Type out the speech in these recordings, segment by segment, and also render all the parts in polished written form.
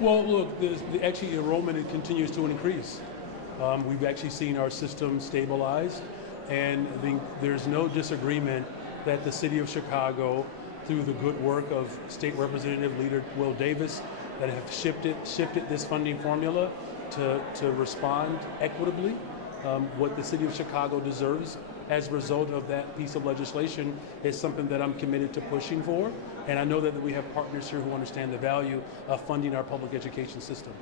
Well, look, actually enrollment continues to increase. We've actually seen our system stabilize, and there's no disagreement that the city of Chicago, through the good work of State Representative Leader Will Davis, that have shifted this funding formula to respond equitably, what the city of Chicago deserves as a result of that piece of legislation is something that I'm committed to pushing for. And I know that we have partners here who understand the value of funding our public education system.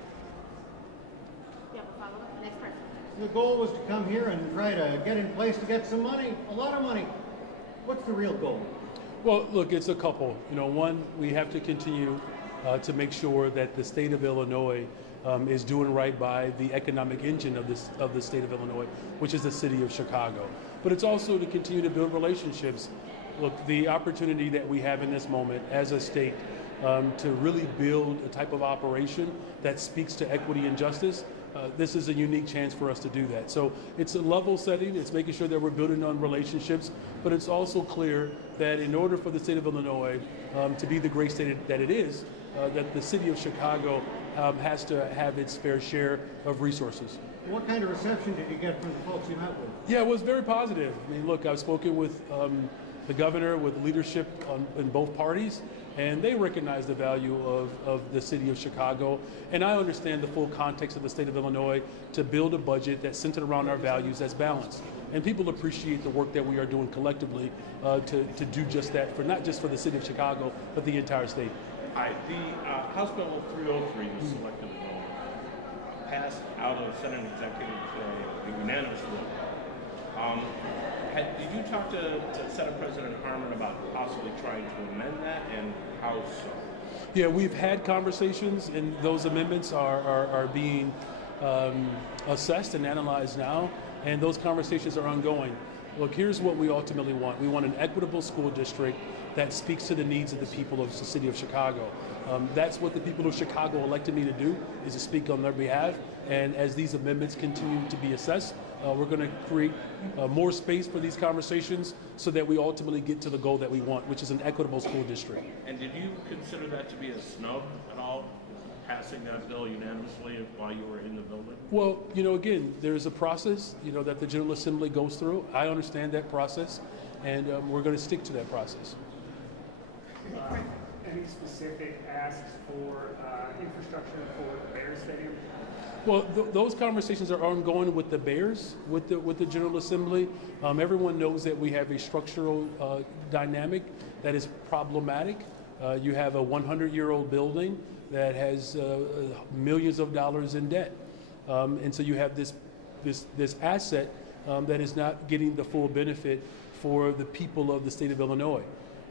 Yeah, we'll follow up. Next person. The goal was to come here and try to get in place to get some money, a lot of money. What's the real goal? Well, look, it's a couple. One, we have to continue to make sure that the state of Illinois is doing right by the economic engine of the state of Illinois, which is the city of Chicago. But it's also to continue to build relationships. Look, the opportunity that we have in this moment as a state to really build a type of operation that speaks to equity and justice, this is a unique chance for us to do that. So it's a level setting, it's making sure that we're building on relationships, but it's also clear that in order for the state of Illinois to be the great state that it is, that the city of Chicago has to have its fair share of resources. What kind of reception did you get from the folks you met with? Yeah, it was very positive. I mean, look, I've spoken with the governor, with leadership in both parties, and they recognize the value of the city of Chicago. And I understand the full context of the state of Illinois to build a budget that's centered around our values that's balanced. And people appreciate the work that we are doing collectively to do just that, for not just for the city of Chicago, but the entire state. Hi, the House Bill 303 was selected passed out of Senate Executive a unanimous vote. Did you talk to Senate President Harmon about possibly trying to amend that, and how so? Yeah, we've had conversations, and those amendments are being assessed and analyzed now, and those conversations are ongoing. Look, here's what we ultimately want. We want an equitable school district that speaks to the needs of the people of the city of Chicago. That's what the people of Chicago elected me to do, is to speak on their behalf. And as these amendments continue to be assessed, we're going to create more space for these conversations so that we ultimately get to the goal that we want, which is an equitable school district. And did you consider that to be a snub at all, passing that bill unanimously while you were in the building? Well, again, there's a process, that the General Assembly goes through. I understand that process, and we're going to stick to that process. Any specific asks for infrastructure for the Bears Stadium? Well, those conversations are ongoing with the Bears, with the General Assembly. Everyone knows that we have a structural dynamic that is problematic. You have a 100-year-old building that has millions of dollars in debt, and so you have this asset that is not getting the full benefit for the people of the state of Illinois.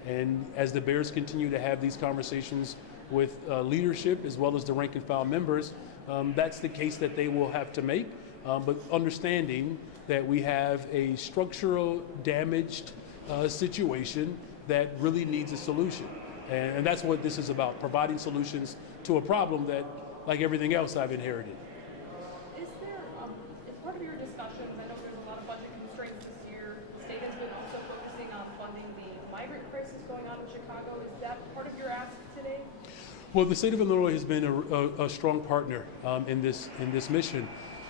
And as the Bears continue to have these conversations with leadership as well as the rank and file members, that's the case that they will have to make, but understanding that we have a structural damaged situation that really needs a solution. And that's what this is about, providing solutions to a problem that, like everything else, I've inherited. Is there, as part of your discussions, I know there's a lot of budget constraints this year, the state has been also focusing on funding the migrant crisis going on in Chicago. Is that part of your ask today? Well, the state of Illinois has been a strong partner in this mission.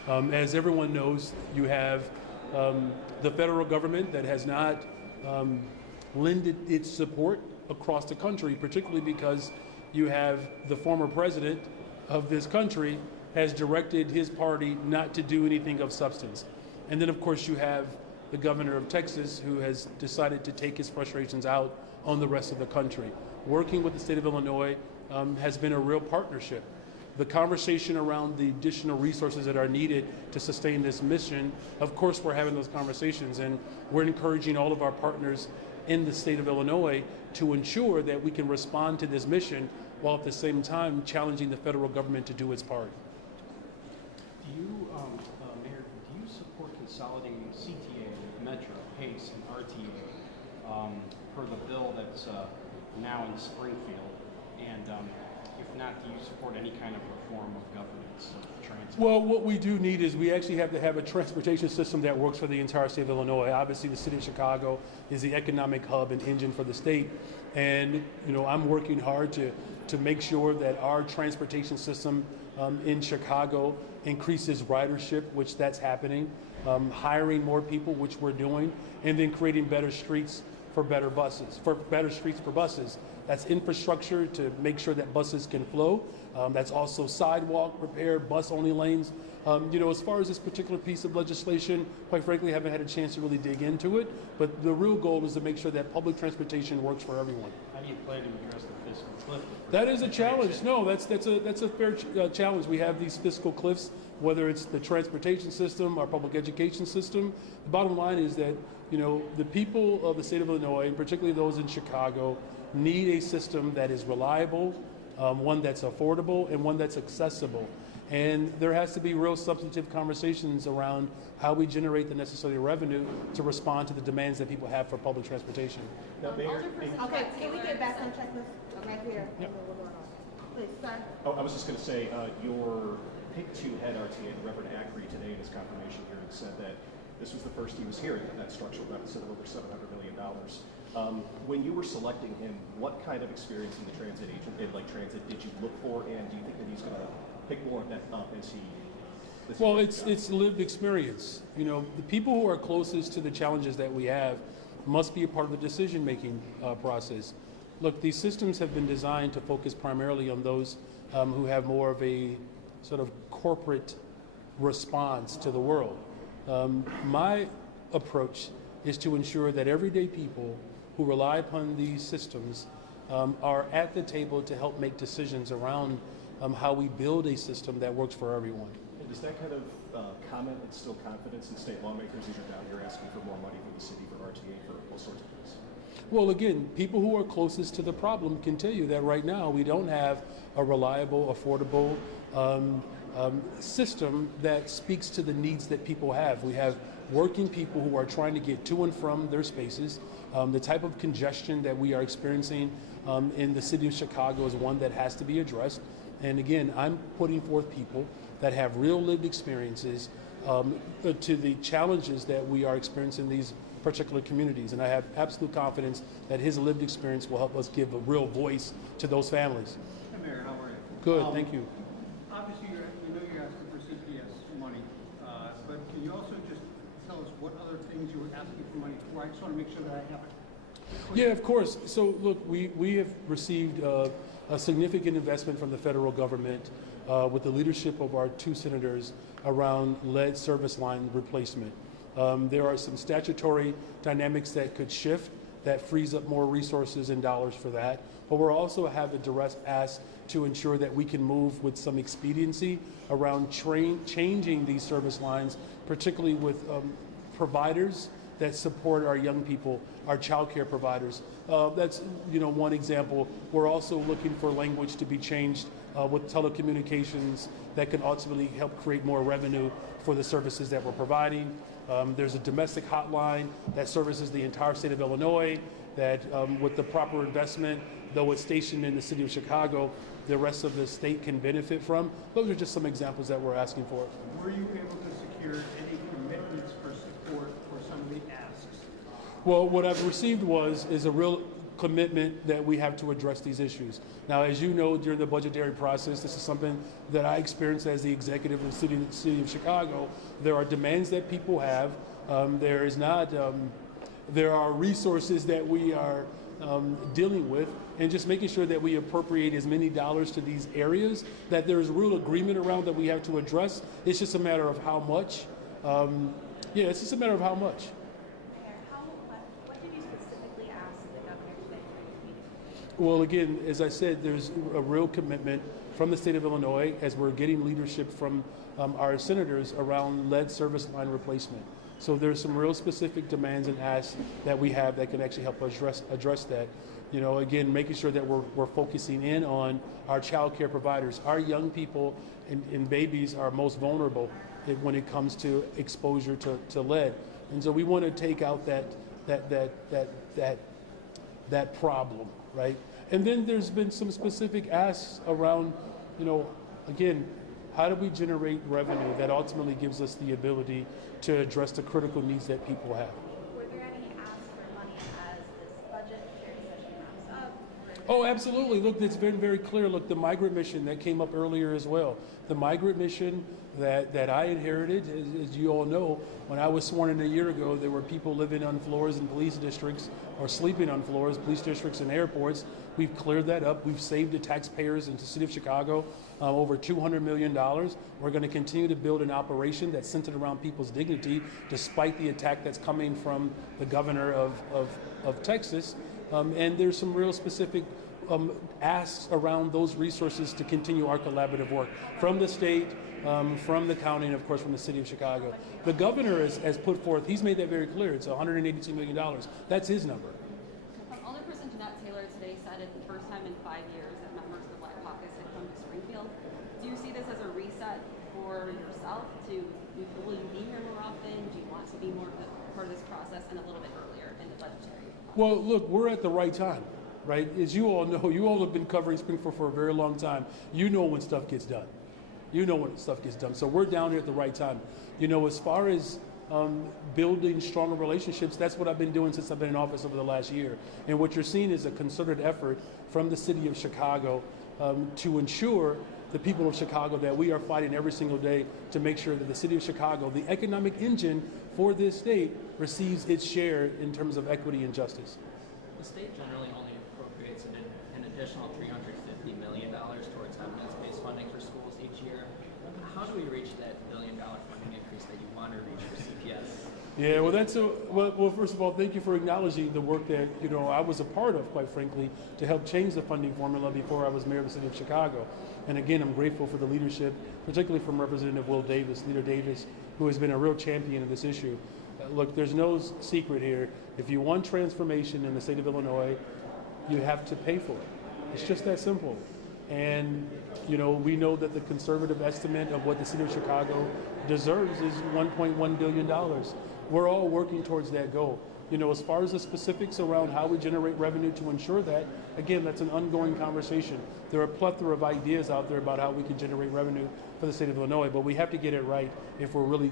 As everyone knows, you have the federal government that has not lended its support across the country, particularly because you have the former president of this country has directed his party not to do anything of substance. And then, of course, you have the governor of Texas who has decided to take his frustrations out on the rest of the country. Working with the state of Illinois has been a real partnership. The conversation around the additional resources that are needed to sustain this mission, of course we're having those conversations, and we're encouraging all of our partners in the state of Illinois to ensure that we can respond to this mission while at the same time challenging the federal government to do its part. Do you, Mayor, do you support consolidating CTA with Metro, PACE, and RTA per the bill that's now in Springfield? And if not, do you support any kind of reform of governance, of transit? Well, what we do need is we actually have to have a transportation system that works for the entire state of Illinois. Obviously, the city of Chicago is the economic hub and engine for the state. And, I'm working hard to make sure that our transportation system in Chicago increases ridership, which that's happening, hiring more people, which we're doing, and then creating better streets for better streets for buses. That's infrastructure to make sure that buses can flow. That's also sidewalk repair, bus-only lanes. As far as this particular piece of legislation, quite frankly, I haven't had a chance to really dig into it. But the real goal is to make sure that public transportation works for everyone. How do you plan to address the fiscal cliff? That is a challenge. No, that's a fair challenge. We have these fiscal cliffs, whether it's the transportation system, our public education system. The bottom line is that the people of the state of Illinois, and particularly those in Chicago, need a system that is reliable, one that's affordable, and one that's accessible. And there has to be real substantive conversations around how we generate the necessary revenue to respond to the demands that people have for public transportation. Okay, can we get back on checklist right here? Yep. Please, sir. Oh, I was just going to say, your PIC2 head RTA, the Reverend Ackery, today in his confirmation hearing said that this was the first he was hearing of that structural deficit of over $700 million. When you were selecting him, what kind of experience in the transit transit did you look for, and do you think that he's going to pick more of that up as he? Well, it's lived experience. The people who are closest to the challenges that we have must be a part of the decision-making process. Look, these systems have been designed to focus primarily on those who have more of a sort of corporate response to the world. My approach is to ensure that everyday people who rely upon these systems are at the table to help make decisions around how we build a system that works for everyone. And does that kind of comment instill confidence in state lawmakers as you're down here asking for more money for the city, for RTA, for all sorts of things? Well, again, people who are closest to the problem can tell you that right now we don't have a reliable, affordable system that speaks to the needs that people have. We have working people who are trying to get to and from their spaces. The type of congestion that we are experiencing in the city of Chicago is one that has to be addressed. And again, I'm putting forth people that have real lived experiences to the challenges that we are experiencing in these particular communities. And I have absolute confidence that his lived experience will help us give a real voice to those families. Hi, Mayor, how are you? Good, thank you. Obviously, we know you're asking for CPS money, but can you also just tell us what other things you were asking for money for? I just want to make sure that I have it. Yeah, of course. So look, we have received a significant investment from the federal government with the leadership of our two senators around lead service line replacement. There are some statutory dynamics that could shift that frees up more resources and dollars for that. But we're also have a direct ask to ensure that we can move with some expediency around changing these service lines, particularly with providers that support our young people, our child care providers. That's one example. We're also looking for language to be changed with telecommunications that can ultimately help create more revenue for the services that we're providing. There's a domestic hotline that services the entire state of Illinois that with the proper investment, though it's stationed in the city of Chicago, the rest of the state can benefit from. Those are just some examples that we're asking for. Were you able to secure any commitments for support for some of the asks? Well, what I've received is a real commitment that we have to address these issues. Now, as you know, during the budgetary process, this is something that I experienced as the executive of the city of Chicago. There are demands that people have. There are resources that we are dealing with, and just making sure that we appropriate as many dollars to these areas that there is real agreement around that we have to address. It's just a matter of how much. It's just a matter of how much. What did you specifically ask the governor today for his meeting? Well, again, as I said, there's a real commitment from the state of Illinois as we're getting leadership from our senators around lead service line replacement. So there's some real specific demands and asks that we have that can actually help us address that. Again, making sure that we're focusing in on our child care providers. Our young people and babies are most vulnerable when it comes to exposure to lead. And so we want to take out that problem, right? And then there's been some specific asks around, again, how do we generate revenue that ultimately gives us the ability to address the critical needs that people have? Were there any asks for money as this budgetary session wraps up? Oh, absolutely. Look, it's been very clear. Look, the migrant mission that came up earlier as well. The migrant mission that I inherited, as you all know, when I was sworn in a year ago, there were people living on floors in police districts or sleeping on floors, police districts and airports. We've cleared that up. We've saved the taxpayers in the city of Chicago over $200 million. We're going to continue to build an operation that's centered around people's dignity, despite the attack that's coming from the governor of Texas. And there's some real specific asks around those resources to continue our collaborative work from the state, from the county, and of course from the city of Chicago. The governor has put forth, he's made that very clear, it's $182 million. That's his number. Alderperson Jeanette Taylor today said it's the first time in 5 years that members of the Black Caucus had come to Springfield. Do you see this as a reset for yourself? Will you be here more often? Do you want to be more part of this process and a little bit earlier in the budgetary? Well, look, we're at the right time, right? As you all know, you all have been covering Springfield for a very long time. You know when stuff gets done. You know when stuff gets done. So we're down here at the right time. You know, as far as building stronger relationships, that's what I've been doing since I've been in office over the last year. And what you're seeing is a concerted effort from the city of Chicago to ensure the people of Chicago that we are fighting every single day to make sure that the city of Chicago, the economic engine for this state, receives its share in terms of equity and justice. The state generally only appropriates an additional $350 million towards evidence-based funding for schools each year. How do we reach that $1 billion funding increase that you want to reach for CPS? Yeah, well, well, first of all, thank you for acknowledging the work that I was a part of, quite frankly, to help change the funding formula before I was mayor of the city of Chicago. And again, I'm grateful for the leadership, particularly from Representative Will Davis, Leader Davis, who has been a real champion of this issue. Look, there's no secret here. If you want transformation in the state of Illinois, you have to pay for it. It's just that simple. And we know that the conservative estimate of what the city of Chicago deserves is $1.1 billion. We're all working towards that goal. As far as the specifics around how we generate revenue to ensure that, again, that's an ongoing conversation. There are a plethora of ideas out there about how we can generate revenue for the state of Illinois, but we have to get it right if we're really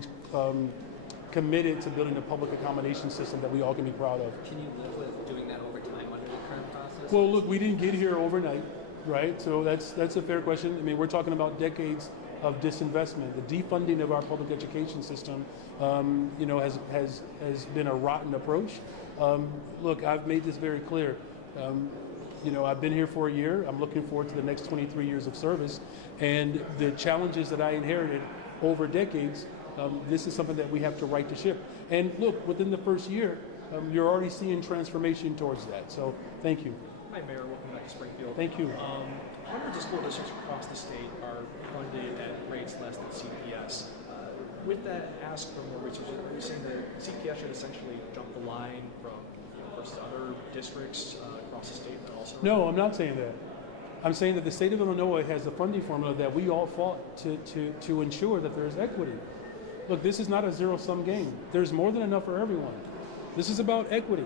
committed to building a public accommodation system that we all can be proud of. Can you live with doing that over time under the current process? Well, look, we didn't get here overnight, right? So that's a fair question. I mean, we're talking about decades of disinvestment. The defunding of our public education system, has been a rotten approach. Look, I've made this very clear. I've been here for a year. I'm looking forward to the next 23 years of service, and the challenges that I inherited over decades. This is something that we have to right to ship. And look, within the first year, you're already seeing transformation towards that. So, thank you. Hi, Mayor. Welcome back to Springfield. Thank you. Hundreds of school districts across the state are funded at rates less than CPS. With that ask for more resources, are you saying that CPS should essentially jump the line from versus other districts across the state that also? No, I'm not saying that. I'm saying that the state of Illinois has a funding formula that we all fought to ensure that there's equity. Look, this is not a zero-sum game. There's more than enough for everyone. This is about equity.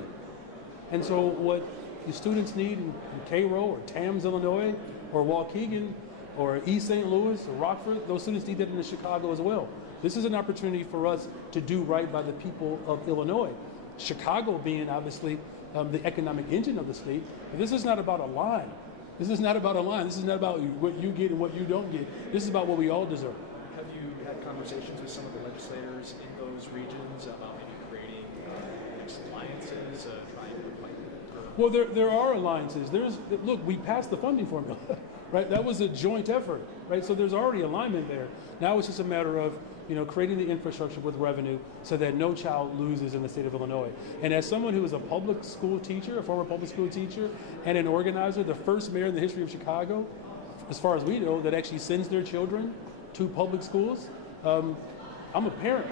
And so what the students need in Cairo or Tams, Illinois, or Waukegan, or East St. Louis, or Rockford, those students need that in Chicago as well. This is an opportunity for us to do right by the people of Illinois. Chicago being obviously the economic engine of the state, but this is not about a line. This is not about a line. This is not about what you get and what you don't get. This is about what we all deserve. Have you had conversations with some of the legislators in those regions about maybe creating alliances, trying to fight? Well, there are alliances. Look, we passed the funding formula, right? That was a joint effort, right? So there's already alignment there. Now it's just a matter of creating the infrastructure with revenue so that no child loses in the state of Illinois. And as someone who is a public school teacher, a former public school teacher, and an organizer, the first mayor in the history of Chicago, as far as we know, that actually sends their children to public schools, I'm a parent.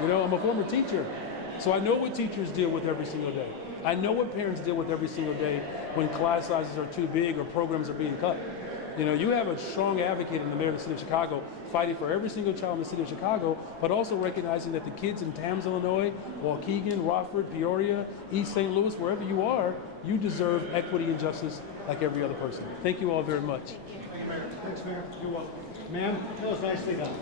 I'm a former teacher. So I know what teachers deal with every single day. I know what parents deal with every single day when class sizes are too big or programs are being cut. You have a strong advocate in the mayor of the city of Chicago fighting for every single child in the city of Chicago, but also recognizing that the kids in Tams, Illinois, Waukegan, Rockford, Peoria, East St. Louis, wherever you are, you deserve equity and justice like every other person. Thank you all very much. Thanks, Mayor. You're welcome. Ma'am, that was nicely done.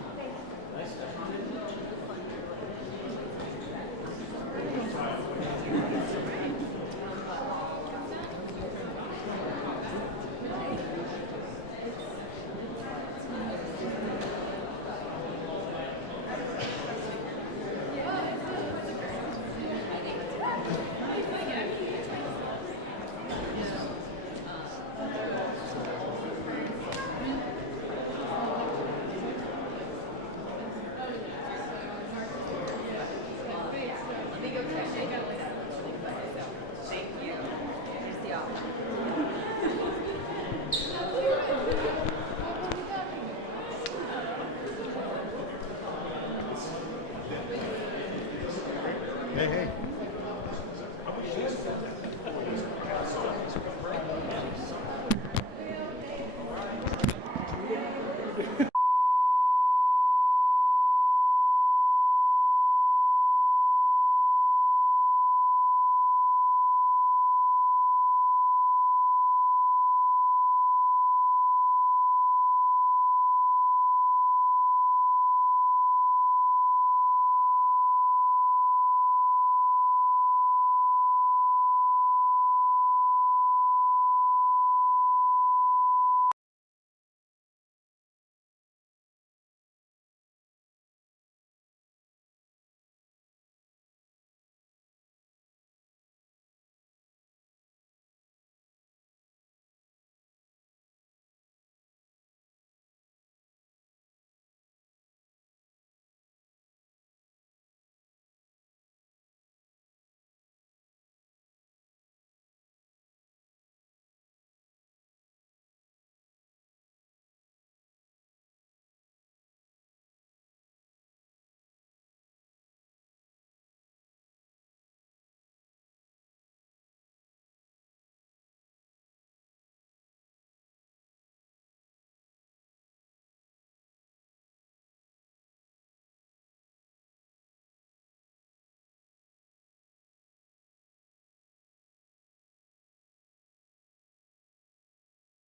Hey, hey.